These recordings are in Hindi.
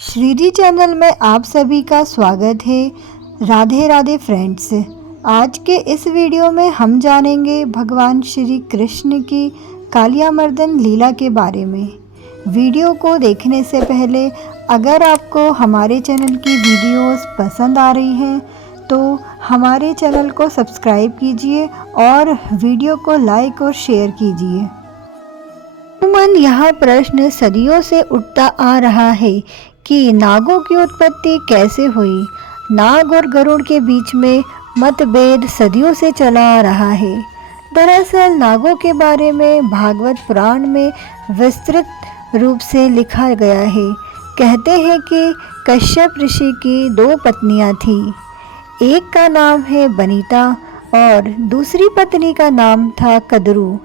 श्रीजी चैनल में आप सभी का स्वागत है। राधे राधे फ्रेंड्स, आज के इस वीडियो में हम जानेंगे भगवान श्री कृष्ण की कालियामर्दन लीला के बारे में। वीडियो को देखने से पहले अगर आपको हमारे चैनल की वीडियोस पसंद आ रही हैं तो हमारे चैनल को सब्सक्राइब कीजिए और वीडियो को लाइक और शेयर कीजिए। यह प्रश्न सदियों से उठता आ रहा है कि नागों की उत्पत्ति कैसे हुई। नाग और गरुड़ के बीच में मतभेद सदियों से चला आ रहा है। दरअसल नागों के बारे में भागवत पुराण में विस्तृत रूप से लिखा गया है। कहते हैं कि कश्यप ऋषि की 2 पत्नियां थीं। एक का नाम है बनीता और दूसरी पत्नी का नाम था कद्रू।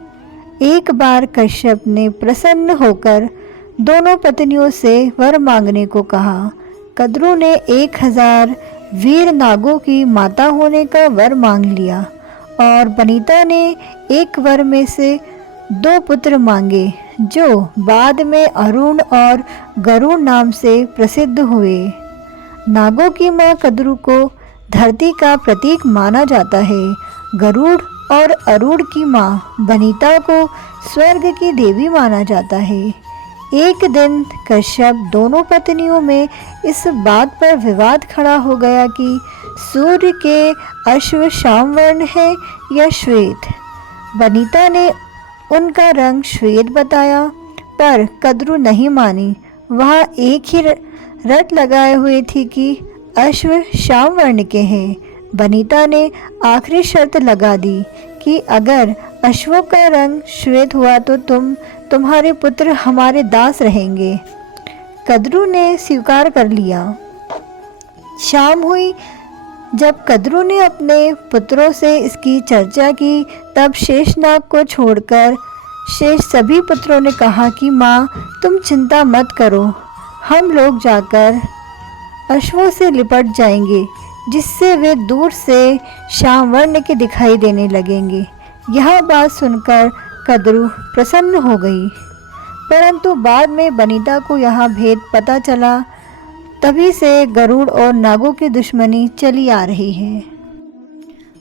एक बार कश्यप ने प्रसन्न होकर दोनों पत्नियों से वर मांगने को कहा। कद्रू ने 1000 वीर नागों की माता होने का वर मांग लिया और बनीता ने एक वर में से 2 पुत्र मांगे जो बाद में अरुण और गरुड़ नाम से प्रसिद्ध हुए। नागों की मां कद्रू को धरती का प्रतीक माना जाता है। गरुड़ और अरुण की मां बनीता को स्वर्ग की देवी माना जाता है। एक दिन कश्यप दोनों पत्नियों में इस बात पर विवाद खड़ा हो गया कि सूर्य के अश्व श्याम वर्ण है या श्वेत। बनीता ने उनका रंग श्वेत बताया पर कद्रू नहीं मानी। वह एक ही रट लगाए हुए थी कि अश्व श्याम वर्ण के हैं। बनीता ने आखिरी शर्त लगा दी कि अगर अश्वों का रंग श्वेत हुआ तो तुम्हारे पुत्र हमारे दास रहेंगे। कद्रू ने स्वीकार कर लिया। शाम हुई। जब कद्रू ने अपने पुत्रों से इसकी चर्चा की तब शेषनाग को छोड़कर शेष सभी पुत्रों ने कहा कि माँ तुम चिंता मत करो, हम लोग जाकर अश्वों से लिपट जाएंगे जिससे वे दूर से श्याम वर्ण के दिखाई देने लगेंगे। यह बात सुनकर कद्रू प्रसन्न हो गई, परंतु बाद में बनीता को यह भेद पता चला। तभी से गरुड़ और नागों की दुश्मनी चली आ रही है।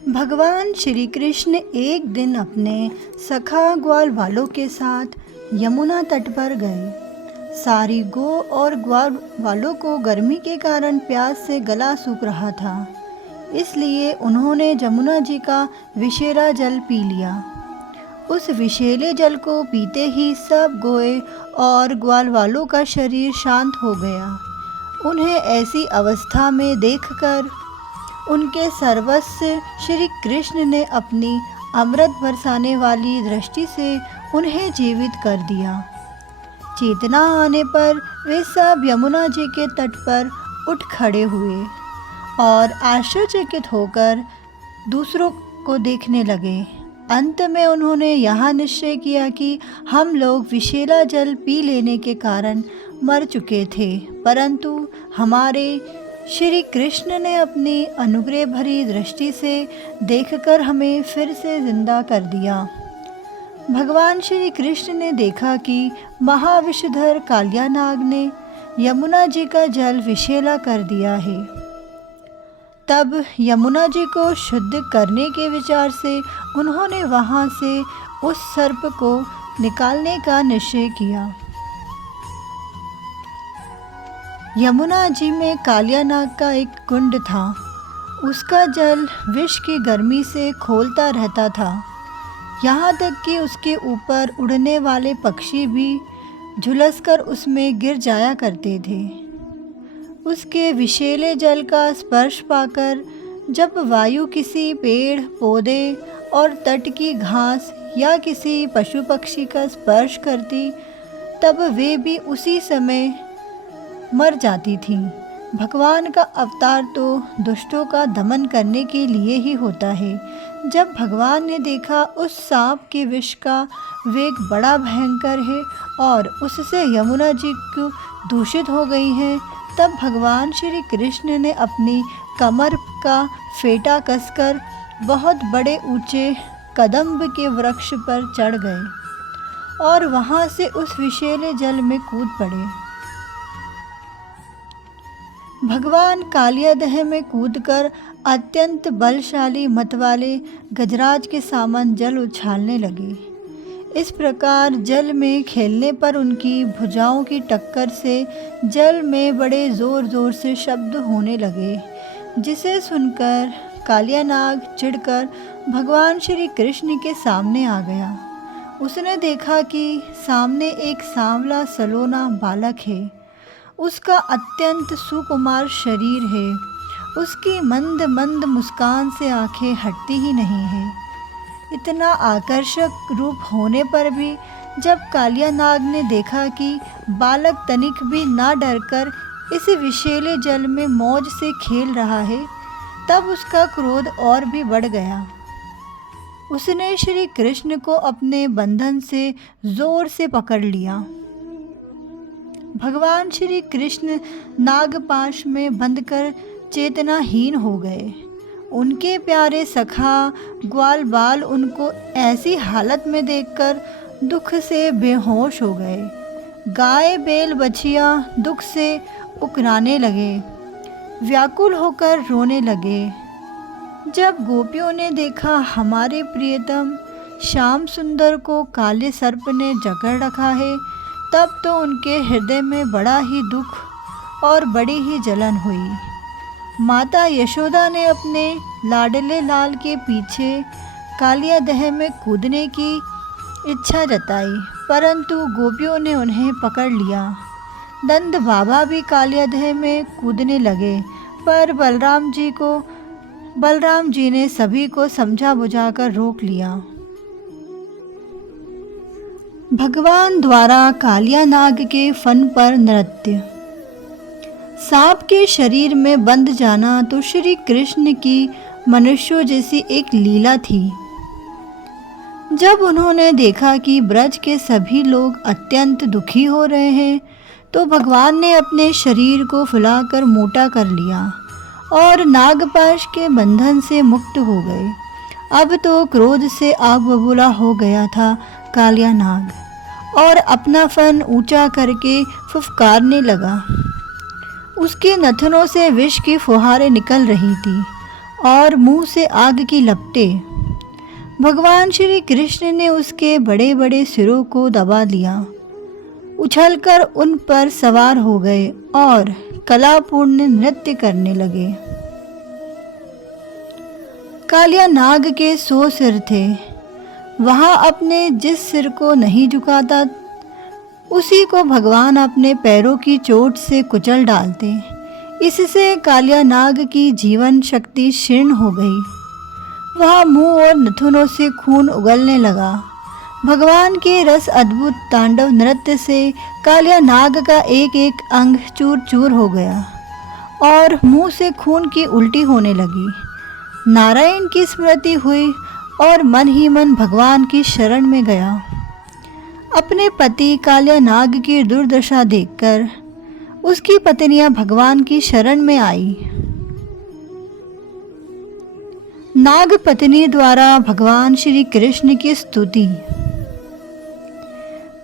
भगवान श्री कृष्ण एक दिन अपने सखा ग्वाल वालों के साथ यमुना तट पर गए। सारी गो और ग्वाल वालों को गर्मी के कारण प्यास से गला सूख रहा था, इसलिए उन्होंने जमुना जी का विषैला जल पी लिया। उस विषैले जल को पीते ही सब गोए और ग्वाल वालों का शरीर शांत हो गया। उन्हें ऐसी अवस्था में देखकर उनके सर्वस्व श्री कृष्ण ने अपनी अमृत बरसाने वाली दृष्टि से उन्हें जीवित कर दिया। चेतना आने पर वे सब यमुना जी के तट पर उठ खड़े हुए और आश्चर्यचकित होकर दूसरों को देखने लगे। अंत में उन्होंने यह निश्चय किया कि हम लोग विषैला जल पी लेने के कारण मर चुके थे, परंतु हमारे श्री कृष्ण ने अपनी अनुग्रह भरी दृष्टि से देखकर हमें फिर से जिंदा कर दिया। भगवान श्री कृष्ण ने देखा कि महाविषधर कालियानाग ने यमुना जी का जल विषैला कर दिया है। तब यमुना जी को शुद्ध करने के विचार से उन्होंने वहां से उस सर्प को निकालने का निश्चय किया। यमुना जी में कालियानाग का एक कुंड था। उसका जल विष की गर्मी से खौलता रहता था, यहाँ तक कि उसके ऊपर उड़ने वाले पक्षी भी झुलसकर उसमें गिर जाया करते थे। उसके विषैले जल का स्पर्श पाकर जब वायु किसी पेड़ पौधे और तट की घास या किसी पशु पक्षी का स्पर्श करती तब वे भी उसी समय मर जाती थीं। भगवान का अवतार तो दुष्टों का दमन करने के लिए ही होता है। जब भगवान ने देखा उस सांप के विष का वेग बड़ा भयंकर है और उससे यमुना जी को दूषित हो गई है, तब भगवान श्री कृष्ण ने अपनी कमर का फेटा कसकर बहुत बड़े ऊंचे कदम्ब के वृक्ष पर चढ़ गए और वहां से उस विषैले जल में कूद पड़े। भगवान कालियादह में कूदकर अत्यंत बलशाली मत वाले गजराज के समान जल उछालने लगे। इस प्रकार जल में खेलने पर उनकी भुजाओं की टक्कर से जल में बड़े ज़ोर ज़ोर से शब्द होने लगे, जिसे सुनकर कालिया नाग चिढ़कर भगवान श्री कृष्ण के सामने आ गया। उसने देखा कि सामने एक सांवला सलोना बालक है। उसका अत्यंत सुकुमार शरीर है। उसकी मंद मंद मुस्कान से आंखें हटती ही नहीं है। इतना आकर्षक रूप होने पर भी जब कालिया नाग ने देखा कि बालक तनिक भी ना डरकर इस विषैले जल में मौज से खेल रहा है, तब उसका क्रोध और भी बढ़ गया। उसने श्री कृष्ण को अपने बंधन से जोर से पकड़ लिया। भगवान श्री कृष्ण नागपाश में बंधकर चेतनाहीन हो गए। उनके प्यारे सखा ग्वाल बाल उनको ऐसी हालत में देखकर दुख से बेहोश हो गए। गाय बैल बछिया दुख से उकराने लगे, व्याकुल होकर रोने लगे। जब गोपियों ने देखा हमारे प्रियतम श्याम सुंदर को काले सर्प ने जकड़ रखा है, तब तो उनके हृदय में बड़ा ही दुख और बड़ी ही जलन हुई। माता यशोदा ने अपने लाडले लाल के पीछे कालियादह में कूदने की इच्छा जताई, परंतु गोपियों ने उन्हें पकड़ लिया। नंद बाबा भी कालियादह में कूदने लगे, पर बलराम जी ने सभी को समझा बुझाकर रोक लिया। भगवान द्वारा कालिया नाग के फन पर नृत्य। सांप के शरीर में बंध जाना तो श्री कृष्ण की मनुष्यों जैसी एक लीला थी। जब उन्होंने देखा कि ब्रज के सभी लोग अत्यंत दुखी हो रहे हैं, तो भगवान ने अपने शरीर को फुलाकर मोटा कर लिया और नागपाश के बंधन से मुक्त हो गए। अब तो क्रोध से आग बबूला हो गया था कालिया नाग और अपना फन ऊंचा करके फुफकारने लगा। उसके नथनों से विष की फुहारें निकल रही थी और मुंह से आग की लपटें। भगवान श्री कृष्ण ने उसके बड़े बड़े सिरों को दबा लिया, उछलकर उन पर सवार हो गए और कलापूर्ण नृत्य करने लगे। कालिया नाग के 100 सिर थे। वहाँ अपने जिस सिर को नहीं झुकाता, उसी को भगवान अपने पैरों की चोट से कुचल डालते। इससे कालिया नाग की जीवन शक्ति क्षीण हो गई। वह मुंह और नथुनों से खून उगलने लगा। भगवान के रस अद्भुत तांडव नृत्य से कालिया नाग का एक एक अंग चूर चूर हो गया और मुंह से खून की उल्टी होने लगी। नारायण की स्मृति हुई और मन ही मन भगवान की शरण में गया। अपने पति कालिया नाग की दुर्दशा देखकर उसकी पत्नियां भगवान की शरण में आई। नाग पत्नी द्वारा भगवान श्री कृष्ण की स्तुति।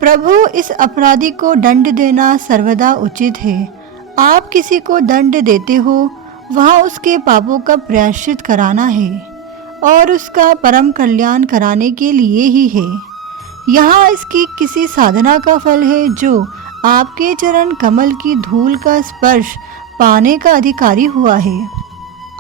प्रभु, इस अपराधी को दंड देना सर्वदा उचित है। आप किसी को दंड देते हो, वहाँ उसके पापों का प्रायश्चित कराना है और उसका परम कल्याण कराने के लिए ही है। यहाँ इसकी किसी साधना का फल है जो आपके चरण कमल की धूल का स्पर्श पाने का अधिकारी हुआ है।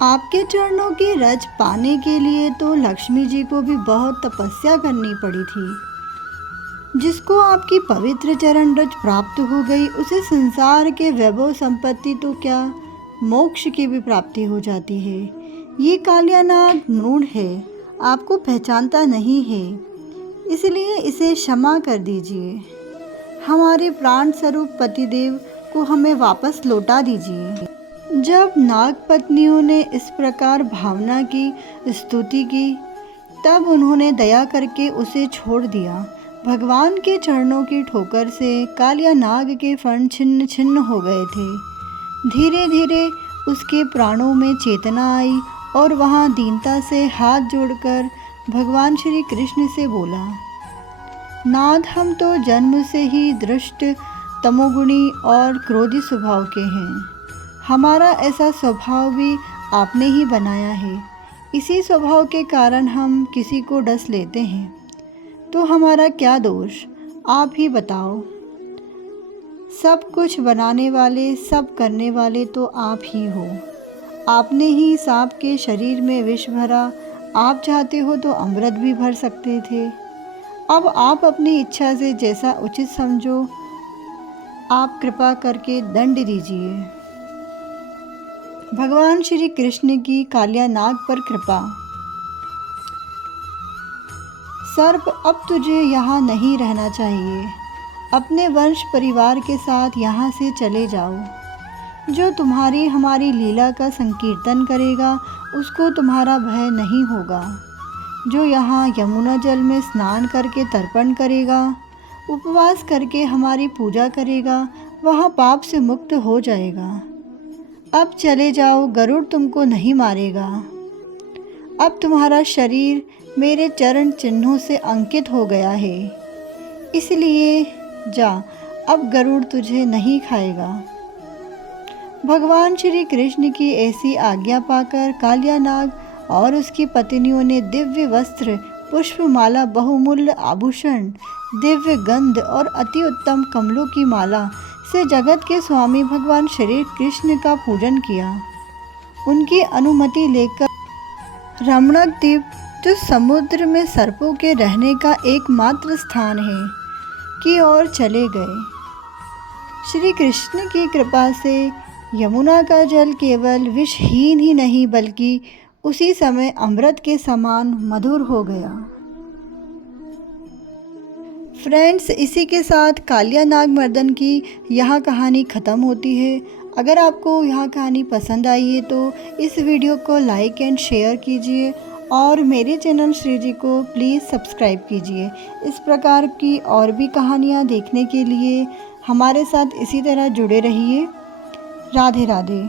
आपके चरणों की रज पाने के लिए तो लक्ष्मी जी को भी बहुत तपस्या करनी पड़ी थी। जिसको आपकी पवित्र चरण रज प्राप्त हो गई, उसे संसार के वैभव संपत्ति तो क्या, मोक्ष की भी प्राप्ति हो जाती है। ये कालिया नाग मूढ़ है, आपको पहचानता नहीं है, इसलिए इसे क्षमा कर दीजिए। हमारे प्राण स्वरूप पतिदेव को हमें वापस लौटा दीजिए। जब नाग पत्नियों ने इस प्रकार भावना की स्तुति की, तब उन्होंने दया करके उसे छोड़ दिया। भगवान के चरणों की ठोकर से कालिया नाग के फण छिन्न छिन्न हो गए थे। धीरे धीरे उसके प्राणों में चेतना आई और वहाँ दीनता से हाथ जोड़कर भगवान श्री कृष्ण से बोला, नाथ, हम तो जन्म से ही दुष्ट, तमोगुणी और क्रोधी स्वभाव के हैं। हमारा ऐसा स्वभाव भी आपने ही बनाया है। इसी स्वभाव के कारण हम किसी को डस लेते हैं। तो हमारा क्या दोष, आप ही बताओ। सब कुछ बनाने वाले, सब करने वाले तो आप ही हो। आपने ही सांप के शरीर में विष भरा। आप चाहते हो तो अमृत भी भर सकते थे। अब आप अपनी इच्छा से जैसा उचित समझो, आप कृपा करके दंड दीजिए। भगवान श्री कृष्ण की कालिया नाग पर कृपा। सर्प, अब तुझे यहाँ नहीं रहना चाहिए। अपने वंश परिवार के साथ यहाँ से चले जाओ। जो तुम्हारी हमारी लीला का संकीर्तन करेगा उसको तुम्हारा भय नहीं होगा। जो यहाँ यमुना जल में स्नान करके तर्पण करेगा, उपवास करके हमारी पूजा करेगा, वह पाप से मुक्त हो जाएगा। अब चले जाओ, गरुड़ तुमको नहीं मारेगा। अब तुम्हारा शरीर मेरे चरण चिन्हों से अंकित हो गया है, इसलिए जा, अब गरुड़ तुझे नहीं खाएगा। भगवान श्री कृष्ण की ऐसी आज्ञा पाकर कालिया नाग और उसकी पत्नियों ने दिव्य वस्त्र, पुष्पमाला, बहुमूल्य आभूषण, दिव्य गंध और अति उत्तम कमलों की माला से जगत के स्वामी भगवान श्री कृष्ण का पूजन किया। उनकी अनुमति लेकर रमणक द्वीप, जो समुद्र में सर्पों के रहने का एकमात्र स्थान है, की ओर चले गए। श्री कृष्ण की कृपा से यमुना का जल केवल विषहीन ही नहीं बल्कि उसी समय अमृत के समान मधुर हो गया। फ्रेंड्स, इसी के साथ कालिया नाग मर्दन की यह कहानी ख़त्म होती है। अगर आपको यह कहानी पसंद आई है तो इस वीडियो को लाइक एंड शेयर कीजिए और मेरे चैनल श्री जी को प्लीज़ सब्सक्राइब कीजिए। इस प्रकार की और भी कहानियाँ देखने के लिए हमारे साथ इसी तरह जुड़े रहिए। राधे राधे।